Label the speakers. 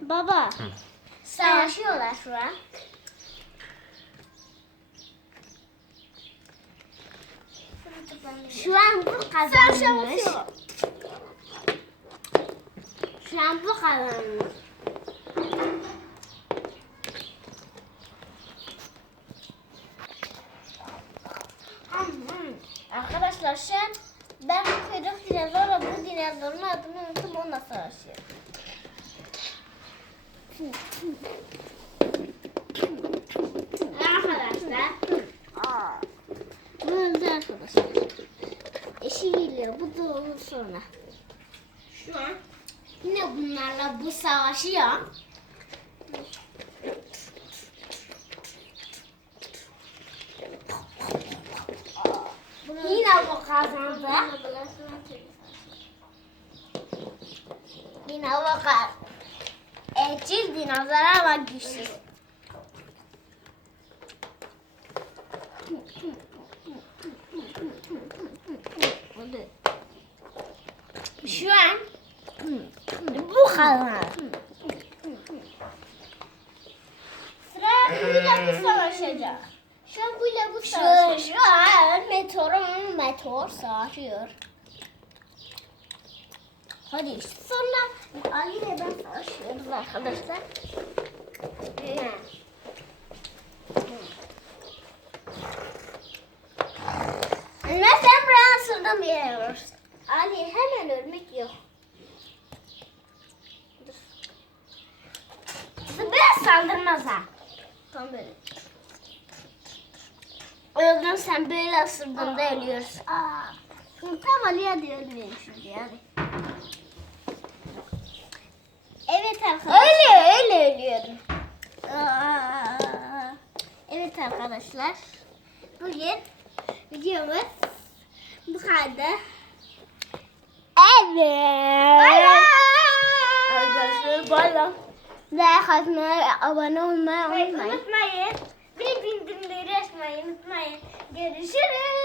Speaker 1: Baba.
Speaker 2: Savaşıyorlar şu an. Şu an bu kazanmış. Şu an bu kazanmış. Arkadaşlar şu an ben bu kuyruk dinozorla bu dinozorun adını unuttum onunla savaşıyorum. Arkadaşlar. Öldü arkadaşlar. Eşi geliyor. Bu da sonra. Şu an yine bunlarla bu savaşıyor. Yine bu kazandı. Yine bu kazandı. Evcil dinozor ama güçsüz. Şu an bu kadar. Sıra buyla bu savaşacak. Şu an buyla bu savaşacak. Şu, şu an meteorun meteor savaşıyor. Hadi sonra Ali ile ben savaşıyoruz arkadaşlar. Evet. Anne sen buraya sırdım yiyoruz. Ali hemen ölmek yok. Dur. Biraz saldırmaz ha. Tam böyle. Öldün sen böyle ısırdığında ölüyorsun. Aa. Şimdi tam Ali'ye de ölmeyeyim şimdi yani. Evet arkadaşlar. Öyle öyle ölüyorum. Aa. Evet arkadaşlar. Bugün videomuz bu kadar. Evet. Bay bay. Arkadaşlar bay bay. Like atmayı, abone olmayı unutmayın. Unutmayın. Bir bildirimleri açmayı unutmayın. Görüşürüz.